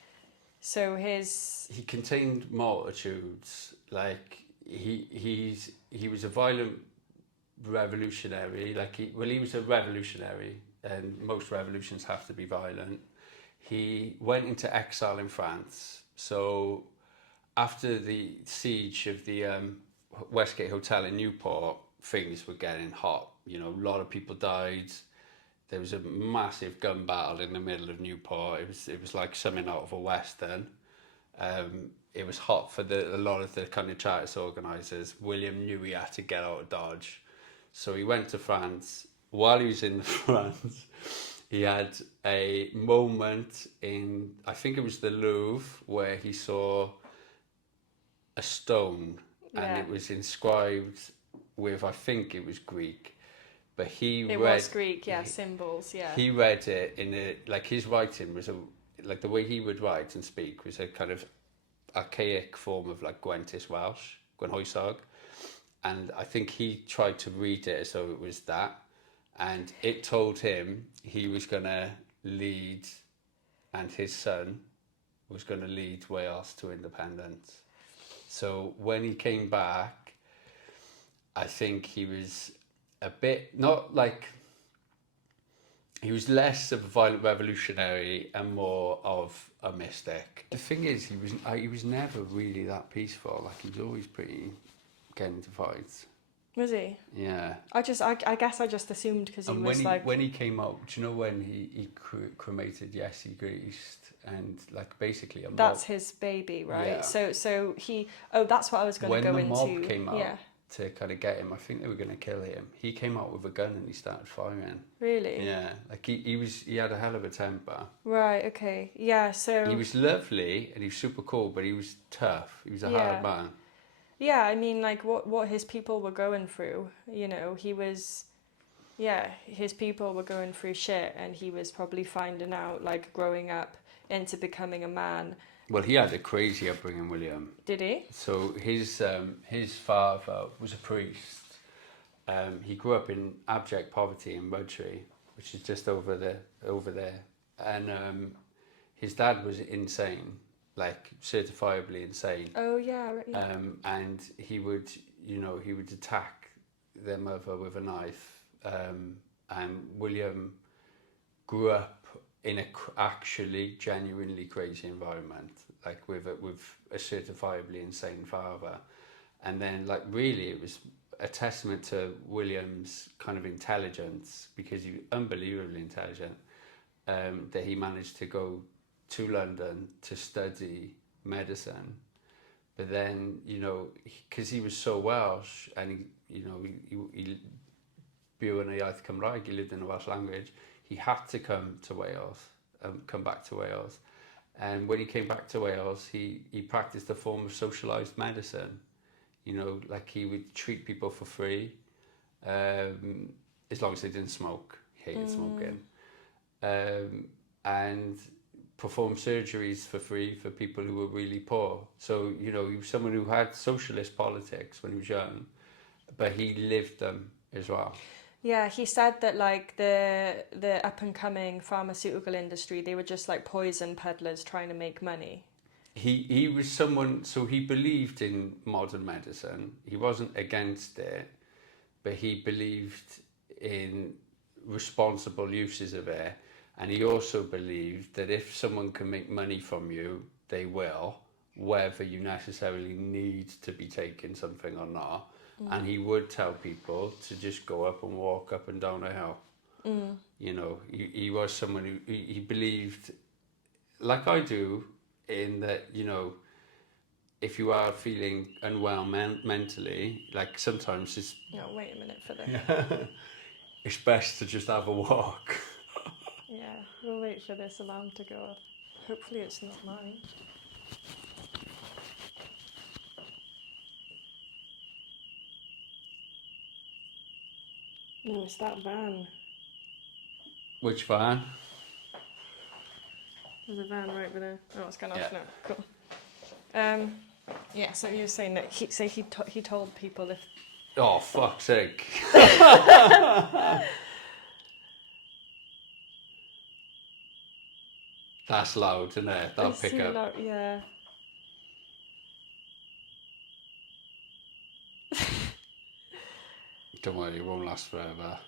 so he contained multitudes. Like, he was a violent revolutionary. Like, he was a revolutionary, and most revolutions have to be violent. He went into exile in France. So after the siege of the Westgate Hotel in Newport, things were getting hot. You know, a lot of people died. There was a massive gun battle in the middle of Newport. It was like something out of a western. It was hot for a lot of the kind of Chartist organisers. William knew he had to get out of Dodge, so he went to France. While he was in France, he had a moment in, I think it was the Louvre, where he saw a stone. And it was inscribed with, I think it was Greek, but it was Greek, yeah, symbols, yeah. He read it in like, his writing was like, the way he would write and speak was a kind of archaic form of, like, Gwentis Welsh, Gwenhwysog, and I think he tried to read it as though it was that, and it told him he was going to lead, and his son was going to lead Wales to independence. So when he came back, I think he was a bit, not like, he was less of a violent revolutionary and more of a mystic. The thing is, he was never really that peaceful. Like, he was always pretty getting into fights. Was he? Yeah. I guess I just assumed because he And was when he came out, do you know when he cremated Yesi Greased and like basically a mob? That's his baby, right? Yeah. So he. Oh, that's what I was going to go into. When the mob came out to kind of get him, I think they were going to kill him. He came out with a gun and he started firing. Really? Yeah. Like he had a hell of a temper. Right. Okay. Yeah. So he was lovely and he was super cool, but he was tough. He was a hard man. Yeah, I mean, like, what his people were going through, you know, his people were going through shit, and he was probably finding out, like, growing up into becoming a man. Well, he had a crazy upbringing, William. Did he? So his father was a priest. He grew up in abject poverty in Druidry, which is just over there. And his dad was insane. Like certifiably insane. Oh yeah, right, yeah. And he would attack their mother with a knife. And William grew up in actually genuinely crazy environment, like with a certifiably insane father. And then, like, really, it was a testament to William's kind of intelligence, because he was unbelievably intelligent, that he managed to go to London to study medicine. But then, you know, because he was so Welsh, and he byw yn y iaith Cymraeg, he lived in the Welsh language, he had to come back to Wales. And when he came back to Wales, he practiced a form of socialised medicine. You know, like he would treat people for free, as long as they didn't smoke. He hated smoking. And perform surgeries for free for people who were really poor. So, you know, he was someone who had socialist politics when he was young, but he lived them as well. Yeah, he said that, like, the up-and-coming pharmaceutical industry, they were just like poison peddlers trying to make money. He was someone, so he believed in modern medicine. He wasn't against it, but he believed in responsible uses of it. And he also believed that if someone can make money from you, they will, whether you necessarily need to be taking something or not. And he would tell people to just go up and walk up and down a hill. You know, he was someone who he believed, like I do, in that, you know, if you are feeling unwell mentally, like sometimes it's... No, wait a minute for this. It's best to just have a walk. Yeah, we'll wait for this alarm to go off. Hopefully it's not mine. No, it's that van. Which van? There's a van right over there. Oh, it's gone off Yeah. now. Cool. Yeah, so you're saying that he told people if... Oh, fuck's sake. That's loud, isn't it? That'll It's pick too up. loud, yeah. Don't worry, it won't last forever.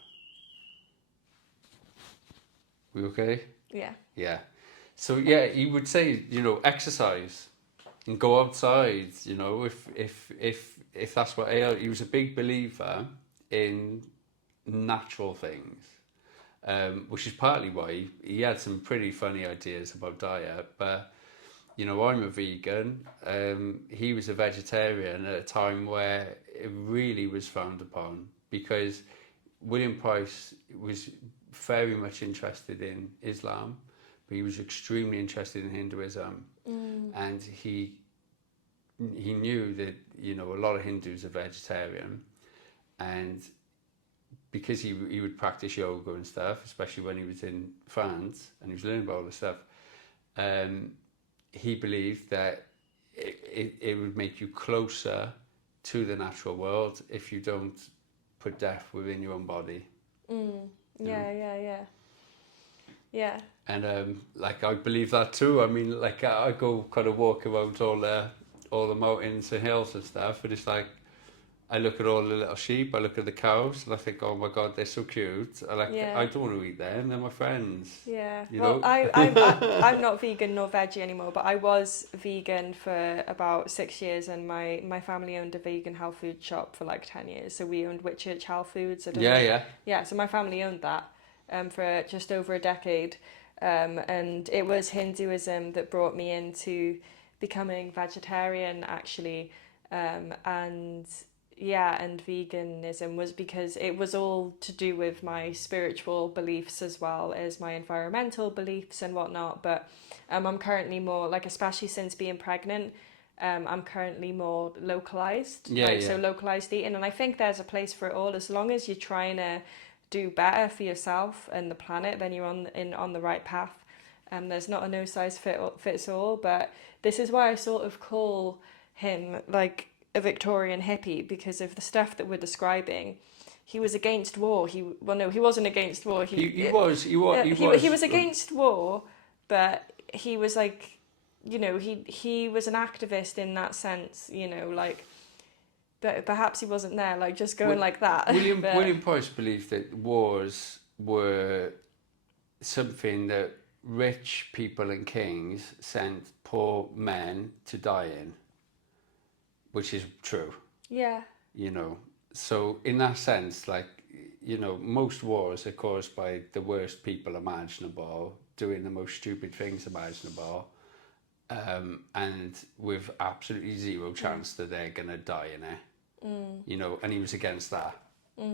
We okay? Yeah. Yeah. So yeah, he would say, you know, exercise and go outside. You know, if that's what he was a big believer in natural things, which is partly why he had some pretty funny ideas about diet. But you know, I'm a vegan. He was a vegetarian at a time where it really was frowned upon, because William Price was very much interested in Islam, but he was extremely interested in Hinduism. And he knew that, you know, a lot of Hindus are vegetarian, and because he would practice yoga and stuff, especially when he was in France and he was learning about all this stuff, he believed that it would make you closer to the natural world if you don't put death within your own body. Yeah. And like I believe that too. I mean, like I go kind of walk around all the mountains and hills and stuff, and it's like I look at all the little sheep, I look at the cows, and I think, oh my God, they're so cute. I don't want to eat them, they're my friends. Yeah. You Well, know? I'm not vegan nor veggie anymore, but I was vegan for about 6 years, and my family owned a vegan health food shop for like 10 years. So we owned Whitchurch Health Foods. I don't know. Yeah. Yeah, so my family owned that for just over a decade. And it was Hinduism that brought me into becoming vegetarian, actually. And veganism was because it was all to do with my spiritual beliefs as well as my environmental beliefs and whatnot. But I'm currently more, like, especially since being pregnant, I'm currently more localized. So localized eating. And I think there's a place for it all. As long as you're trying to do better for yourself and the planet, then you're on the right path. There's not a no size fits all, but this is why I sort of call him like a Victorian hippie, because of the stuff that we're describing. He was against war. He wasn't against war. He was against war, but he was like, he was an activist in that sense, like. But perhaps he wasn't there, like, just going like that. William Price believed that wars were something that rich people and kings sent poor men to die in, which is true. Yeah. So in that sense, like, most wars are caused by the worst people imaginable, doing the most stupid things imaginable, and with absolutely zero chance that they're going to die in it. And he was against that.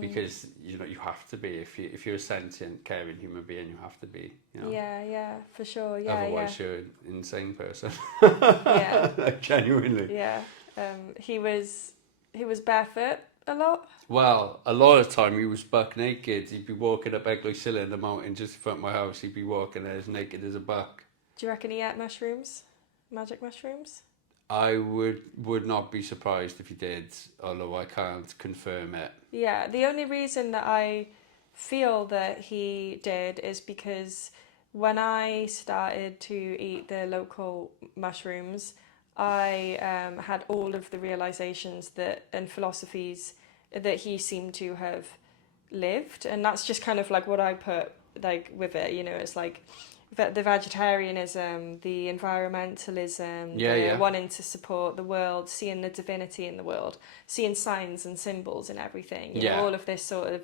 Because you have to be, if you're a sentient, caring human being, you have to be. Yeah, for sure. Otherwise, you're an insane person. Yeah, like, genuinely. Yeah, he was barefoot a lot. Well, a lot of the time he was buck naked. He'd be walking up Eglwysilla in the mountain just in front of my house. He'd be walking there as naked as a buck. Do you reckon he ate mushrooms, magic mushrooms? I would not be surprised if he did, although I can't confirm it. Yeah, the only reason that I feel that he did is because when I started to eat the local mushrooms, I had all of the realizations and philosophies that he seemed to have lived, and that's just kind of like what I put like with it. It's like the vegetarianism, the environmentalism, wanting to support the world, seeing the divinity in the world, seeing signs and symbols and everything. All of this sort of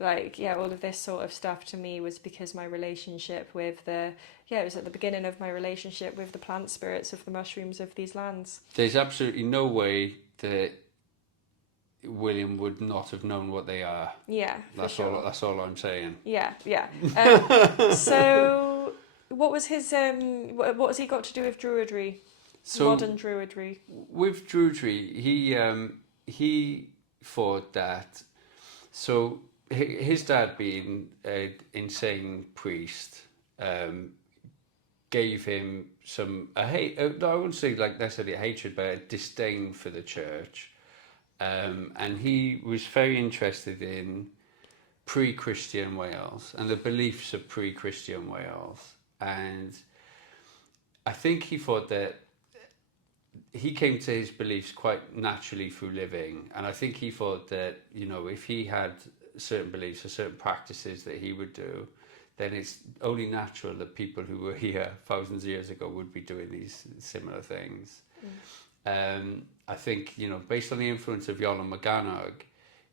all of this sort of stuff to me was because my relationship with it was at the beginning of my relationship with the plant spirits of the mushrooms of these lands. There's absolutely no way that William would not have known what they are. Yeah, that's all. That's all I'm saying. Yeah. So, what was his what has he got to do with Druidry? Modern Druidry. With Druidry, he thought that. So his dad, being an insane priest, gave him I wouldn't say like necessarily a hatred, but a disdain for the church. And he was very interested in pre-Christian Wales and the beliefs of pre-Christian Wales. And I think he thought that he came to his beliefs quite naturally through living. And I think he thought that, if he had certain beliefs or certain practices that he would do, then it's only natural that people who were here thousands of years ago would be doing these similar things. I think, based on the influence of Iolo Morganwg,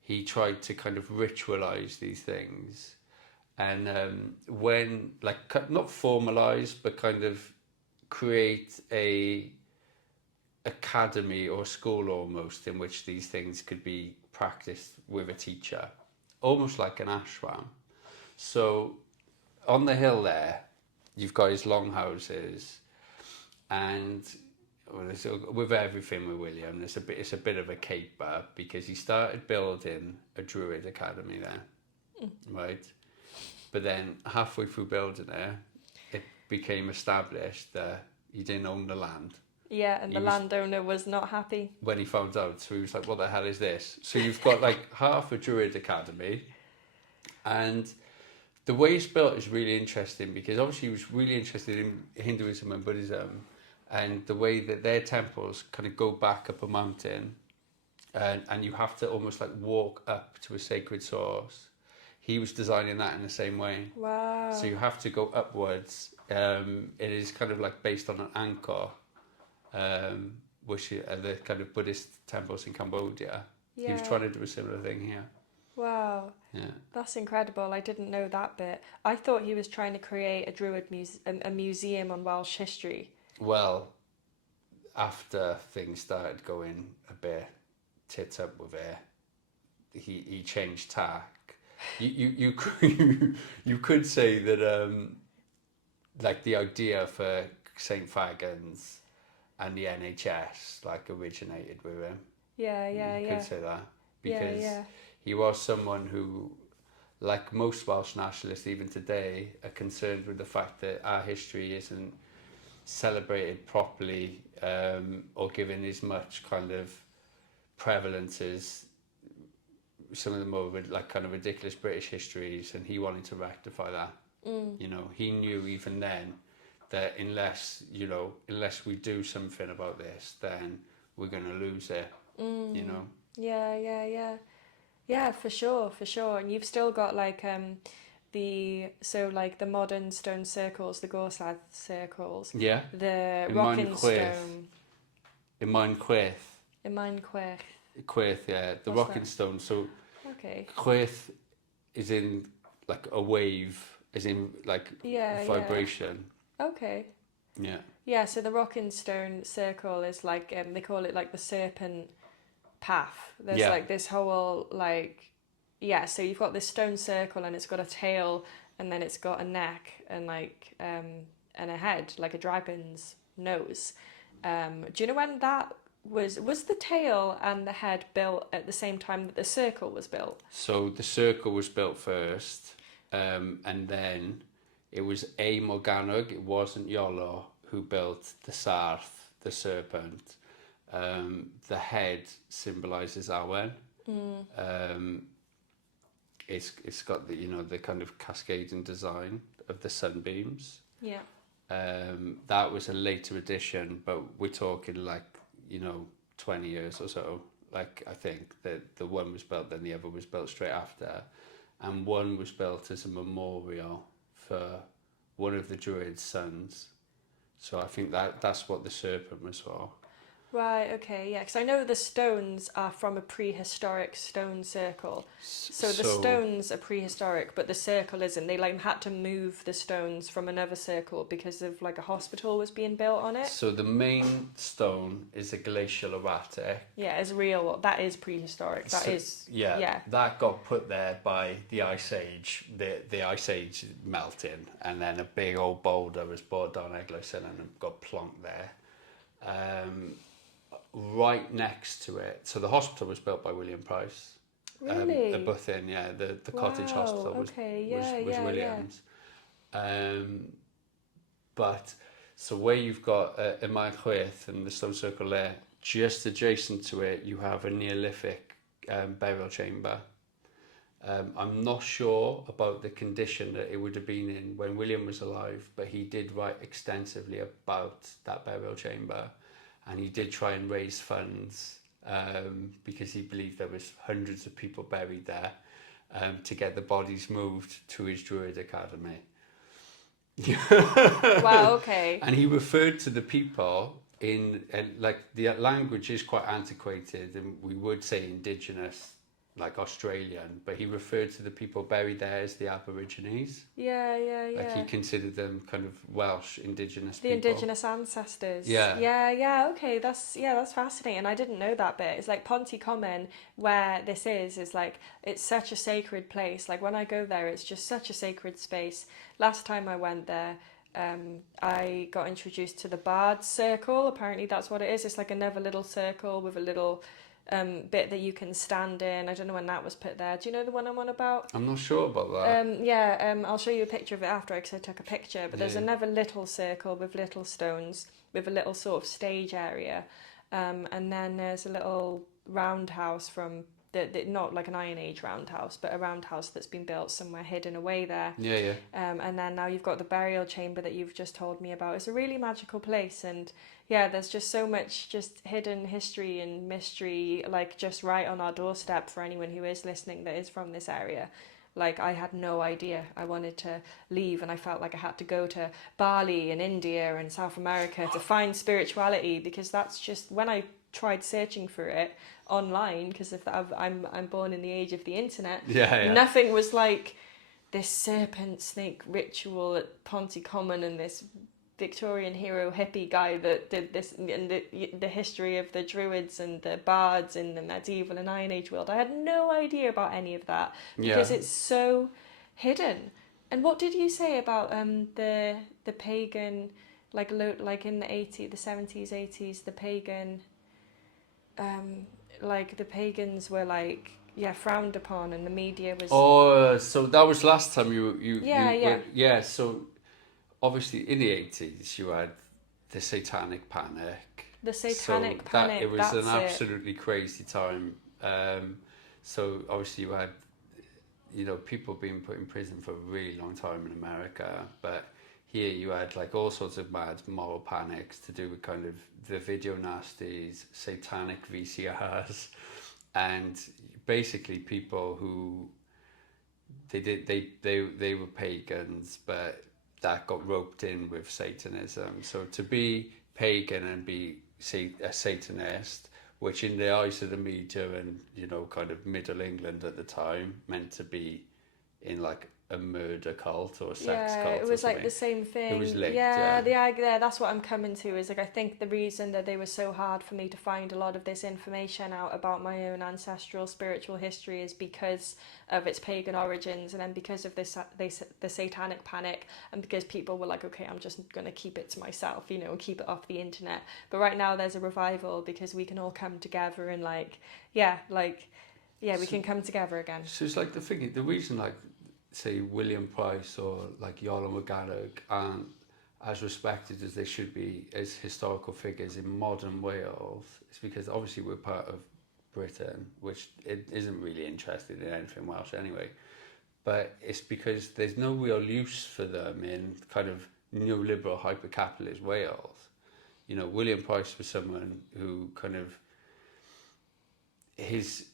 he tried to kind of ritualize these things. And when, like, not formalize, but kind of create a academy or school almost in which these things could be practiced with a teacher, almost like an ashram. So on the hill there, you've got his longhouses, and with everything with William, it's a bit of a caper, because he started building a druid academy there, right? But then halfway through building it became established that he didn't own the land. Yeah, and the landowner was not happy when he found out. So he was like, "What the hell is this?" So you've got like half a druid academy, and the way it's built is really interesting, because obviously he was really interested in Hinduism and Buddhism. And the way that their temples kind of go back up a mountain, and you have to almost like walk up to a sacred source. He was designing that in the same way. Wow. So you have to go upwards. It is kind of like based on an angkor, which are the kind of Buddhist temples in Cambodia. Yeah. He was trying to do a similar thing here. Wow. Yeah. That's incredible. I didn't know that bit. I thought he was trying to create a Druid a museum on Welsh history. Well, after things started going a bit tits up with it, he changed tack. You could say that like the idea for St. Fagans and the NHS like originated with him. Yeah. You could say that because Yeah. he was someone who, like most Welsh nationalists even today, are concerned with the fact that our history isn't celebrated properly or given as much kind of prevalence as some of the more like kind of ridiculous British histories, and he wanted to rectify that. You know, he knew even then that unless we do something about this, then we're going to lose it. You know. Yeah, for sure. And you've still got like the modern stone circles, the Gorsedd circles. Yeah. The In rocking Mine stone. In Mine Chwith. In Mine Quirch. Chwith, yeah. The What's rocking that? stone. So Okay. Chwith is in like a wave, as in like vibration. Okay. Yeah. Yeah, so the rocking stone circle is like they call it like the serpent path. There's like this whole so you've got this stone circle and it's got a tail and then it's got a neck and like and a head like a dragon's nose. Do you know when that was the tail and the head built at the same time that the circle was built? So the circle was built first, and then it was Morganwg, it wasn't Iolo, who built the Sarth, the serpent. The head symbolises Awen. It's got the kind of cascading design of the sunbeams. Yeah. That was a later addition, but we're talking 20 years or so. Like I think that the one was built, then the other was built straight after, and one was built as a memorial for one of the Druid's sons. So I think that's what the serpent was for. Right, okay, yeah, because I know the stones are from a prehistoric stone circle. So the stones are prehistoric, but the circle isn't. They had to move the stones from another circle because of a hospital was being built on it. So the main stone is a glacial erratic. Yeah, it's real. That is prehistoric. That got put there by the Ice Age. The Ice Age melting, and then a big old boulder was brought down Eglwys and got plonked there. Right next to it. So the hospital was built by William Price. Really? The Buthin, the cottage hospital was Williams. But so where you've got a Mine Chwith and the stone circle there, just adjacent to it, you have a Neolithic burial chamber. I'm not sure about the condition that it would have been in when William was alive, but he did write extensively about that burial chamber. And he did try and raise funds because he believed there was hundreds of people buried there to get the bodies moved to his Druid Academy. Wow, okay. And he referred to the people the language is quite antiquated, and we would say indigenous, like Australian, but he referred to the people buried there as the Aborigines. Yeah. Like he considered them kind of Welsh indigenous people. The indigenous ancestors. Yeah. Yeah, okay, that's fascinating. I didn't know that bit. It's like Ponty Common, where this is it's such a sacred place. Like when I go there, it's just such a sacred space. Last time I went there, I got introduced to the Bard Circle. Apparently that's what it is. It's like another little circle with a little bit that you can stand in. I don't know when that was put there. Do you know the one I'm on about? I'm not sure about that. I'll show you a picture of it after because I took a picture. But there's another little circle with little stones with a little sort of stage area. And then there's a little roundhouse from not like an Iron Age roundhouse, but a roundhouse that's been built somewhere hidden away there. Yeah. And then now you've got the burial chamber that you've just told me about. It's a really magical place, and yeah, there's just so much just hidden history and mystery, like just right on our doorstep for anyone who is listening that is from this area. Like, I had no idea. I wanted to leave, and I felt like I had to go to Bali and India and South America to find spirituality, because that's just, when I tried searching for it online, because I'm born in the age of the internet, nothing was like this serpent snake ritual at Ponty Common and this Victorian hero hippie guy that did this, and the history of the Druids and the bards in the medieval and Iron Age world. I had no idea about any of that, because it's so hidden. And what did you say about the pagan, like in the 70s, 80s, the pagan, like the pagans were like frowned upon, and the media was. So that was last time you yeah. So obviously in the 80s you had the Satanic Panic. The Satanic Panic. It was an absolutely crazy time. So obviously you had, people being put in prison for a really long time in America, but here you had like all sorts of mad moral panics to do with kind of the video nasties, satanic VCRs, and basically people who they were pagans, but that got roped in with Satanism. So to be pagan and be a Satanist, which in the eyes of the media and kind of Middle England at the time meant to be in like a murder cult or a sex cult. It was like the same thing. It was linked, that's what I'm coming to, is like, I think the reason that they were so hard for me to find a lot of this information out about my own ancestral spiritual history is because of its pagan origins, and then because of the Satanic Panic, and because people were like, okay, I'm just going to keep it to myself, and keep it off the internet. But right now there's a revival because we can all come together and we can come together again. So it's like the reason, like, say William Price or like Iolo Morganwg aren't as respected as they should be as historical figures in modern Wales, it's because obviously we're part of Britain, which it isn't really interested in anything Welsh anyway, but it's because there's no real use for them in kind of neoliberal hyper-capitalist Wales. William Price was someone who kind of his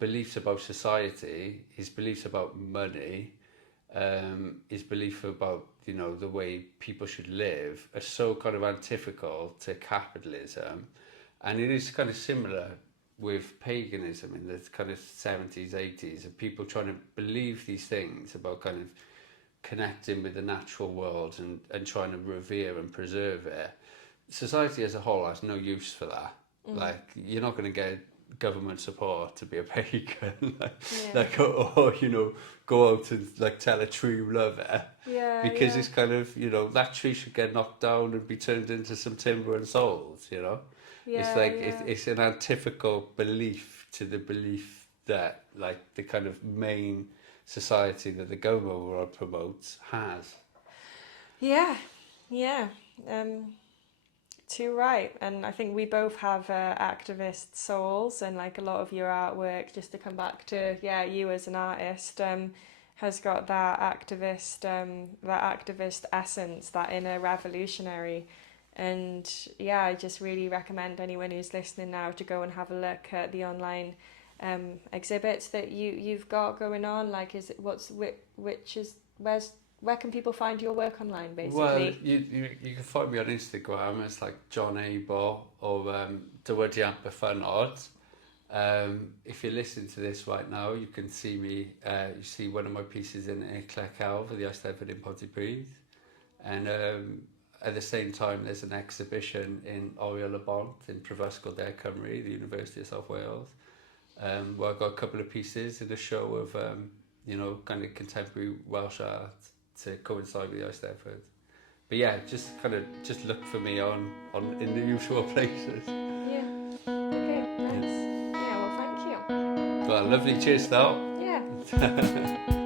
beliefs about society, his beliefs about money, his belief about the way people should live are so kind of antithetical to capitalism, and it is kind of similar with paganism in the kind of 70s, 80s, of people trying to believe these things about kind of connecting with the natural world and trying to revere and preserve it. Society as a whole has no use for that. Like, you're not going to get government support to be a pagan, or go out and like tell a tree you love it, because it's kind of that tree should get knocked down and be turned into some timber and sold. It's like it's an antithetical belief to the belief that like the kind of main society that the government world promotes has. Too right. And I think we both have activist souls, and like a lot of your artwork, just to come back to you as an artist, has got that activist essence, that inner revolutionary. And I just really recommend anyone who's listening now to go and have a look at the online exhibits that you've got going on. Like, where can people find your work online, basically? Well, you can find me on Instagram. It's like John Abell or Eisteddfod. If you're listening to this right now, you can see me. You see one of my pieces in Clecel for the Eisteddfod in Pontypridd, and at the same time, there's an exhibition in Iolo in Prifysgol De Cymru, the University of South Wales, where I've got a couple of pieces in a show of kind of contemporary Welsh art to coincide with the Eisteddfod. But just look for me on in the usual places. Okay, nice. Well, thank you. Well, lovely. Cheers, though. Yeah.